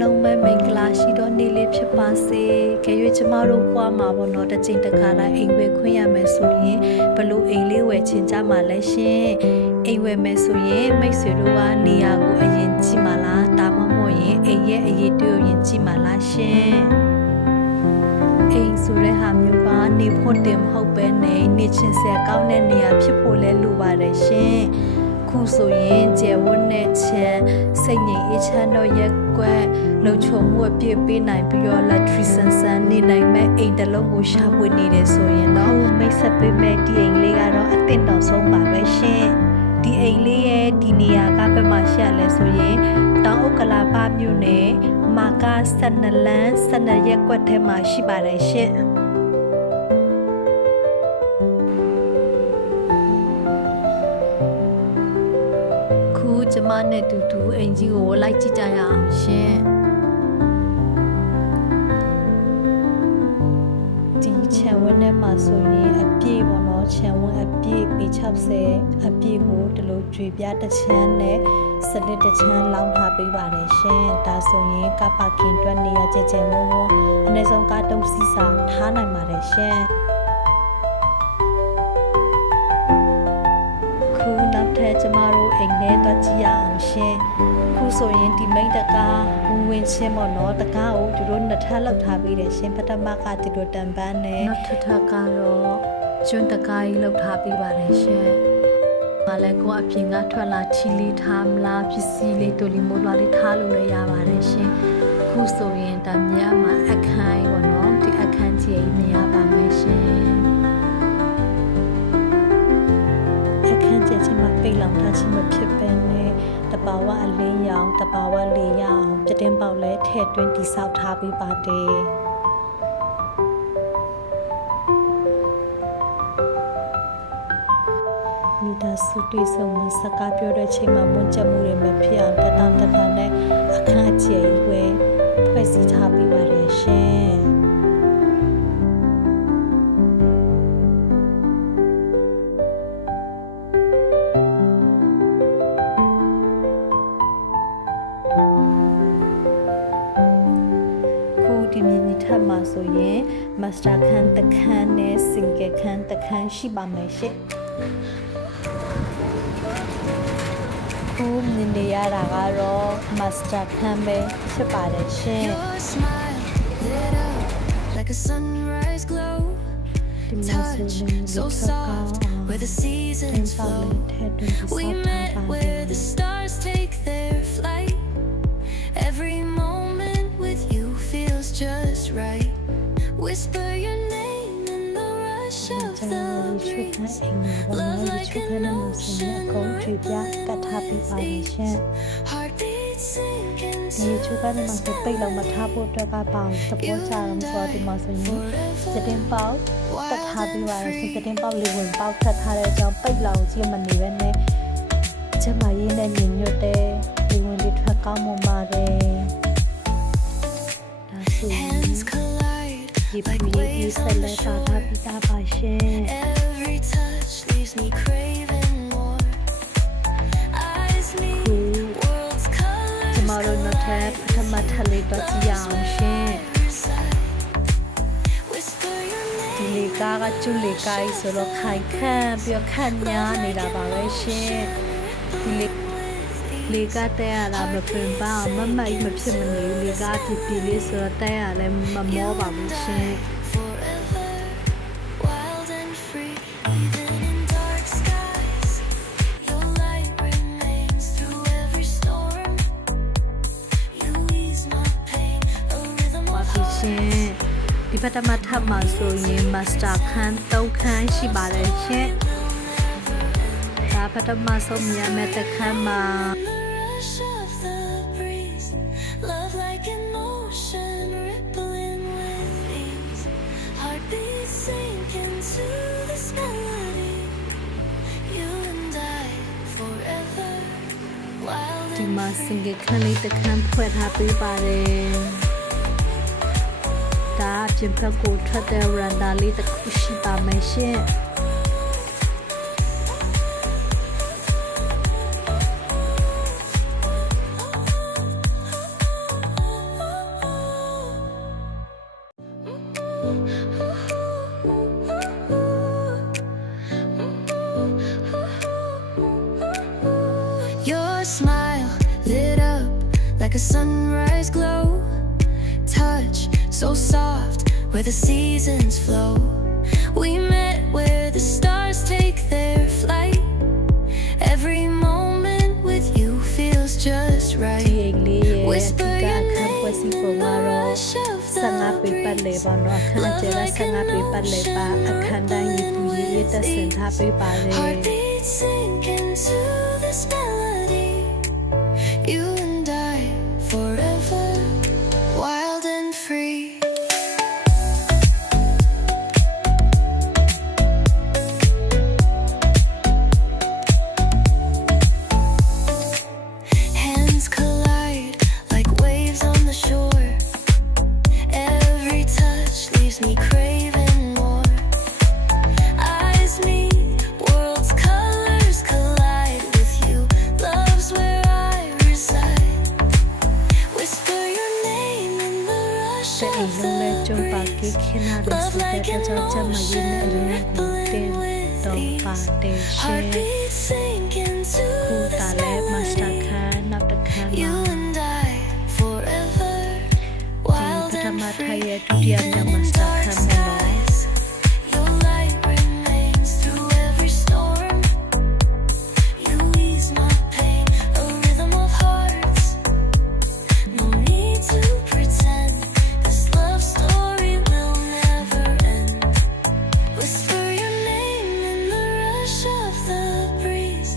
လုံးပဲမင်္ဂလာရှိတော့နေ့လေးဖြစ်ပါစေကြွေကျမတို့ဘွားမှာပေါ့နော်တစ်ချိန်တစ်ခါတိုင်းအိမ်ဝယ်ခွင့်ရမယ်ဆိုရင်ဘလို့အိမ်လေးဝယ်ချင်ကြမှာလဲရှင်အိမ်ဝယ်မယ်ဆိုရင်မိတ်ဆွေတို့ကနေရာကိုအရင်ကြည့်မှာလားဒါမှမဟုတ်ရင်အိမ်ရဲ့အရေးတွေးကိုရင်ကြည့်မှာလားရှင်အိမ်ဆိုတဲ့ဟာမျိုးကနေဖို့တင်မဟုတ်ပဲနေချင်းဆရာကောင်းတဲ့နေရာဖြစ်ဖို့လဲလိုပါတယ်ရှင်ခုဆိုရင်ကျယ်ဝန်းတဲ့ချမ်းစိတ်ငြိမ်အေးချမ်းတော့ရက်ကွက်လုံခြုံမှုအပြည့်ပေးနိုင်ပြီးတော့လက်ထရီဆန်ဆန်နေနိုင်မဲ့အိမ်တစ်လုံးကိုရှာဖွေနေတယ်ဆိုရင်တော့မိတ်ဆက်ပေးမဲ့ဒီအိမ်လေးကတော့အသင့်တော်ဆုံးပါပဲရှင်ဒီအိမ်လေးရဲ့ဒီနေရာကဘယ်မှာရှိရလဲဆိုရင်တောင်ဥက္ကလာပမြို့နယ်မာကာ12လမ်း12ရက်ကွက်ထဲမှာရှိပါတယ်ရှင်ကျမနဲ့တူတူအိမ်ကြီးကိုလိုက်ကြည့်ကြရအောင်ရှင်ဒီခြံဝန်းထဲမှာဆိုရင်အပြည့်ပေါ့နော်ခြံဝန်းအပြည့်ပေ60အပြည့်ကိုဒီလိုကြွေပြားတစ်ချမ်းနဲ့စလစ်တစ်ချမ်းလောင်းထားပေးပါတယ်ရှင်ဒါဆိုရင်ကားပါကင်အတွက်နေရာကျကျမုံမုံအနည်းဆုံးကားတုံးစီးစာထားနိုင်ပါတယ်ရှင်ကျမတို့အိမ်ထဲသွားကြည့်ရအောင်ရှင်ခုဆိုရင်ဒီမိတ်တကားဝင်ချင်းပေါ့နော်တကားကိုသူတို့နှစ်ထပ်လောက်ထားပြီးတယ်ရှင်ပထမကသူတို့တန်ပန်းနဲ့နောက်ထပ်ကတော့ကျွန်းတကားကြီးလောက်ထားပြီးပါတယ်ရှင်မလဲကိုအပြင်ကထွက်လာချီလေးထားမလားပစ္စည်းလေးတူလီမိုးလွားလေးထားလို့လည်းရပါတယ်ရှင်ခုဆိုရင်တမြတ်မှာအခန်းပေါ့နော်ဒီအခန်းကြီးနေရပါမယ်ရှင်ကျချင်းမပိတ်လောင်ထားခြင်းမဖြစ်ပဲနဲ့တဘာဝအလင်းရောင်တဘာဝလေရအောင်ပြတင်းပေါက်လဲထည့်သွင်းတိဆောက်ထားပြီးပါတယ်မိသားစုတွေ့ဆုံမစကားပြောတဲ့ချိန်မှာမွန်းကြမှုတွေမဖြစ်အောင်တတောင်တခါနဲ့အခန်းအကျယ်ကြီးပဲဖွဲ့စည်းထားပြီးပါတယ်ရှင်ဒီမြင်းထပ်မှာဆိုရင်မစတာခန်းတစ်ခန်းနဲ့စင်ကယ်ခန်းတစ်ခန်းရှိပါမယ်ရှင်ခုမြင်နေရတာကတော့မစတာခန်းပဲဖြစ်ပါတယ်ရှင်ဒီမှာဆိုရင်so soft where the seasons flow we met where the stars take their flight every moment with you feels just right whisper your name in the rush of the breeze love like an ocean heartbeat sinking to the skyပိတ်လောက်မထားဖို့အတွက်ကပါသဘောကျအောင်ဆိုတော့ဒီမှာဆိုရင်စတင်ပေါက်တတ်ထားပြီးပါရစတင်ပေါက်လေးဝင်ပေါက်ထပ်ထားတဲ့အကြောင်းပိတ်လောက်ကြည့်မနေပဲနဲ့ကျမရင်းနဲ့ညင်ညွတ်တဲ့ဒီဝင်ဒီထွက်ကောင်းမှပါတယ်ဒါဆိုရင်ဒီပြည်ဆက်လက်ထားပြီးသားပါရှင် every touch leaves me craving more eyes meet worlds colors ကျမတို့နောက်ထပ်ပထမထပ်လေးတော့ကြည့်ရအောင်ရှင်ဒီလေကားကကျွလေကားကြီးဆိုတော့ခိုင်ခန့်ပြီးတော့ခန့်ညားနေတာပါပဲရှင်ဒီလေကားတဲရတာမပင်ပါမမကြီးမဖြစ်မနေဘူးလေကားဖြစ်ပြီးလေးဆိုတော့တဲရလဲမမောပါဘူးရှင် forever wild and free even in dark skies your light remains through every storm you ease my pain a rhythm of heart ဒီပထမထပ်မှာဆိုရင်မာစတာခန်း3ခန်းရှိပါတယ်ရှင်ဒါပထမဆုံးမြတ်မဲ့တစ်ခန်းမှာ love like an ocean rippling with ease heartbeat sink into this melody you and I forever wild ဒီမှာစင်ကခန်းလေးတစ်ခန်းဖွဲ့ထားပေးပါတယ်ဒါပြင်ဖက်ကိုထွက်တဲ့ရန်ဒါလေးတစ်ခုရှိပါမယ်ရှင် Your smile lit up like a sunrise glow. Touch so soft where the seasons flow. We met where the stars take their flight. Every moment with you feels just ဒီ right. အိမ်လေးရဲ့ Whisper ဒီက your အခန်းပွဲစီပုံ name in ကတော့ the rush of 15 ပေပတ်လေပေါ့နော်အခန်းကျဲက15ပေပတ်လေပါအခန်းတိုင်းရပူရည်တက်ဆင်ထားပေးပါတယ် Heartbeat sink into this melody. You and I forever, wild and free. Hands collide like waves on the shore. Every touch leaves me craving more. Eyes meet, worlds' colors collide with you. Love's where I reside. Whisper your name in the rush တဲ့အိမ် of လုံးလဲ the ကျုံပါကိ breeze. ခနာရစ်တဲ့တဲ့ကြောင့်ချက်မရင်းနဲ့အရင်ကတင်တော့ပါတယ်ရှင် Heartbeat sink into ခု this တာလဲမစတာ melody. ခန်းနောက်တစ်ခန်း You မှာ and I forever, ဒီ wild ပထမ and ထိုင် free. ရဲ့ဒုတိယမြောက်မစတာခန်းမှာတော့ Your light remains through every storm. You ease my pain, a rhythm of hearts. No need to pretend this love story will never end. Whisper your name in the rush of the breeze.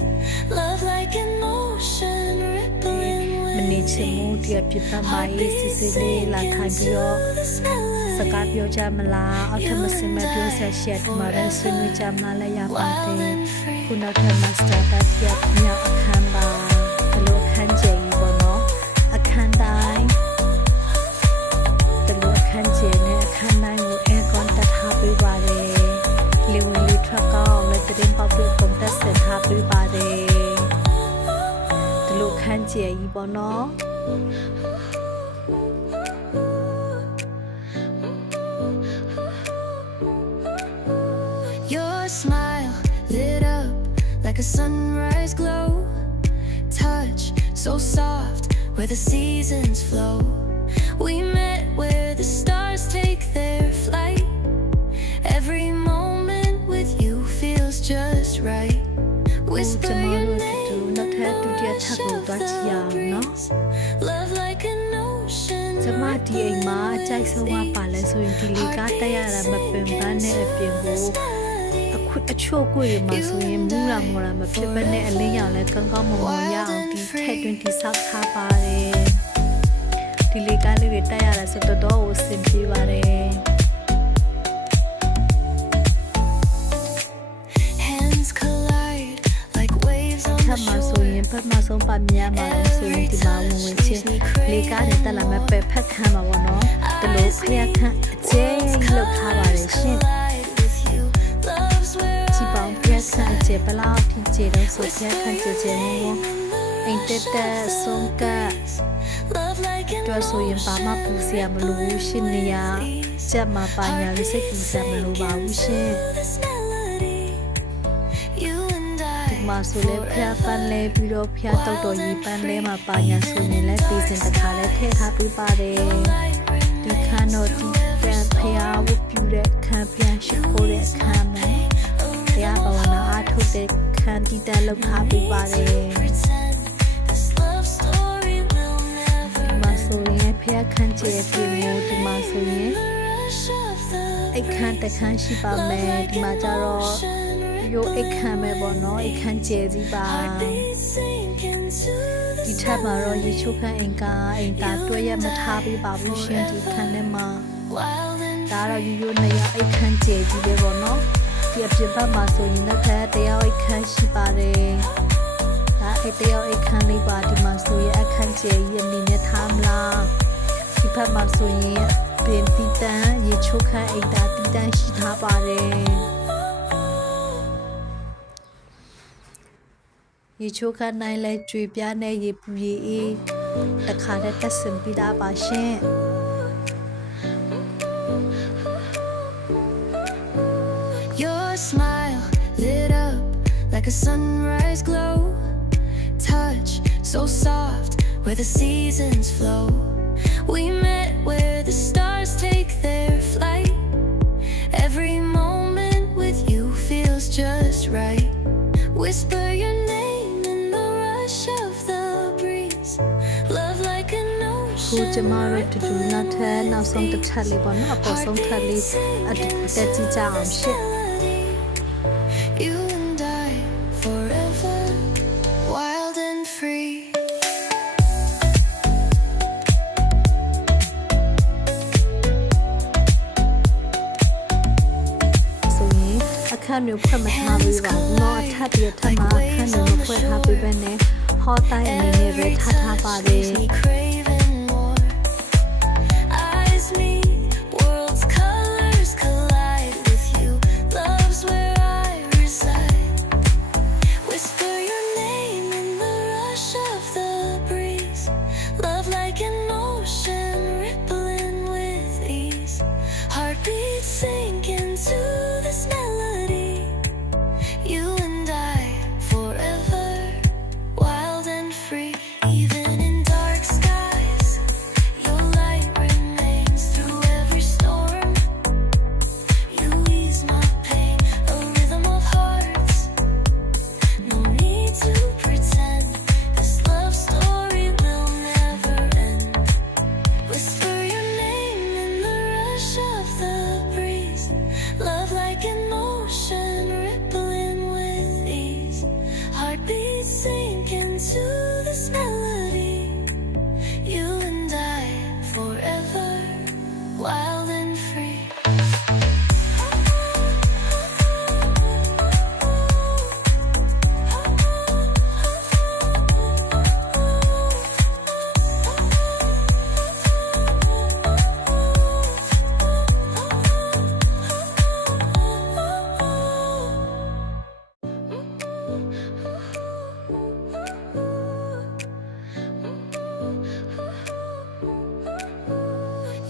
Love like an ocean rippling မနေ with ချင်မှု ease. တရပြပတ်မှာရေးစစ်စစ်လေးလာထိုင်ပြီးတော့ This melody. စကားပြောကြမလားအောက်ထပ်မစင်မပြောဆက်ရှက်ဒီမှာလည်းဆွေးနွေးကြမလားလည်းရပါတယ်ခုနောက်ထပ်မစတာတက်ရမြောက်အခန်းပါဘလို့အခန်းကျယ်ကြီးပေါ့နော်အခန်းတိုင်းတလို့အခန်းကျယ်နဲ့အခန်းတိုင်းကိုအဲကွန်တက်ထားပေးပါတယ်လေဝင်လေထွက်ကောင်းလည်းတရင်ပေါက်ပြီးကွန်တက်ဆက်ထားပေးပါတယ်တလို့အခန်းကျယ်ကြီးပေါ့နော် Your smile lit up like a sunrise glow. Touch so soft where the seasons flow. We met where the stars take their flight. Every moment with you feels just right. Whisper your name in the rush of the breeze. Love like an ocean. ကျမဒီအိမ်မှာအကြိုက်ဆုံးကပါလဲဆိုရင်ဒီလေကားတက်ရတာမပင်ပန်းနဲ့အပြင်ကိုအချို့ကိုရမှာဆိုရင်မူလာမော်လာမဖြစ်ဘဲနဲ့အလင်းရောင်လဲကောင်းကောင်းမွန်မွန်ရအောင်ဒီထက်တွင်တိဆောက်ထားပါတယ်ဒီလေကားလေးတွေတက်ရတာဆိုတော့တော်ကိုအဆင်ပြေပါတယ် Hands collide like waves on ထ the ပ်မှာဆို shore. ရင်ဖက်မှာဆုံးပါများမှာလဲဆိုရင်ဒီမှာဝင်ချင်းလေကားတွေတက်လာမဲ့ပဲဖက်ခမ်းမှာပေါ့နော်ဒီလိုဖျက်ခန့်အကျဲလောက်ထားပါတယ်ရှင် ချီပေါင်းပြက်ဆန်ကျေပလောက်ထင်ကျေတော့ဆိုပြက်ခန့်ကျေကျေမုံအိမ်တက်တက်ဆုံးကတော့ဆိုရင်ဘာမှပူစရာမလိုဘူးရှင်နေရချက်မှာပါညာလေးစိတ်ပူစရာမလိုပါဘူးရှင်ဒီမှာဆိုလဲဖျားပန်းလဲပြီးတော့ဖျားတောက်တော်ရေးပန်းလဲမှာပါညာဆိုရင်လဲပြည်စင်တစ်ခါလဲထည့်ထားပေးပါတယ်ဒီခန်းတော့ဒီဖျားဝပြူတဲ့ခန်းပြန်ရှိခိုးတဲ့ခန်းမှာတရားဘာဝနာအားထုတ်တဲ့ခန်းတီးတက်လောက်ထားပေးပါတယ်ဒီမှာဆိုရင်ဖျားခန်းကျဲပြင်လို့ဒီမှာဆိုရင်အိတ်ခန်းတစ်ခန်းရှိပါမယ်ဒီမှာကျတော့ရိုးအိတ်ခန်းပဲပေါ့နော်အိတ်ခန်းကျဲစီပါဒီထပ်မှာတော့ရေချိုးခန်းအိမ်သာတွဲရမထားပေးပါဘူးရှင်ဒီခန်းထဲမှာဒါတော့ရိုးနေရအိတ်ခန်းကျဲကြီးပဲပေါ့နော်ဒီအပြင်ဘက်မှာဆိုရင်လည်းတရားအိတ်ခန်းရှိပါတယ်ဒါအိတ်တရားအိတ်ခန်းလေးပါဒီမှာဆိုရင်အခန်းကျဲကြီးအနေနဲ့ထားမလားဒီဘက်မှာဆိုရင်ပင်တီတန်ရေချိုးခန်းအိမ်သာတီတန်ရှိထားပါတယ်ရေချိုးခန်းနိုင်လဲကြွေပြားနဲ့ရေပူရေအေးတခါတည်းတက်ဆင်ပြီးသားပါရှင် like a sunrise glow. Touch so soft where the seasons flow. We met where the stars take their flight. Every moment with you feels just right. Whisper your name in the rush of the breeze. Love like an ခု ocean. ကျမတို့တူတူနောက်ထပ်နောက်ဆုံးတစ်ထပ်လေးပေါ့နော်အပေါ်ဆုံးထပ်လေးအတူတူတက်ကြည့်ကြအောင်ရှင့် You and I forever wild and free. ဆိုရင်အခန်းမျိုးဖွင့်မထားပေးပါဘူးเนาะထပ်ပြီးထပ်မှာအခန်းမျိုးမဖွင့်ထားပေးဘဲနဲ့ဟောတိုင်းအနေနဲ့ပဲထားပါတယ် Leaves me craving more. Eyes meet, worlds colors collide with you. Love's where I reside. Whisper your name in the rush of the breeze. Love like an ocean rippling with ease. Heartbeats sink into this melody. You and I forever wild and free. Even in dark skies, your light remains through every storm. You ease my pain, a rhythm of hearts. No need to pretend, this love story will never end. Whisper your name in the rush of the breeze. Love like an ocean rippling with ease. Heartbeats sink into this melody. You and I forever wild and free.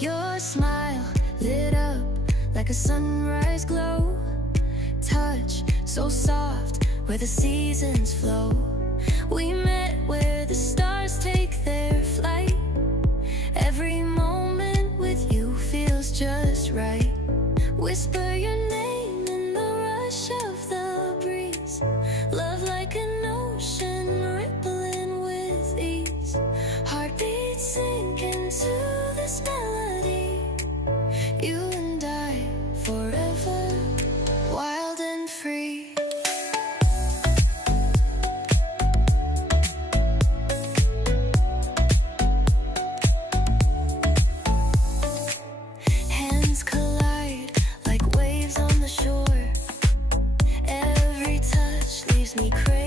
Your smile lit up like a sunrise glow. Touch so soft where the seasons flow. We met where the stars take their flight. Every moment with you feels just right. Whisper your name in the rush of the breeze. Love like an ocean rippling with ease. Heartbeats sink into this melody. You and I forever wild and free. Hands collide like waves on the shore. Every touch leaves me craving.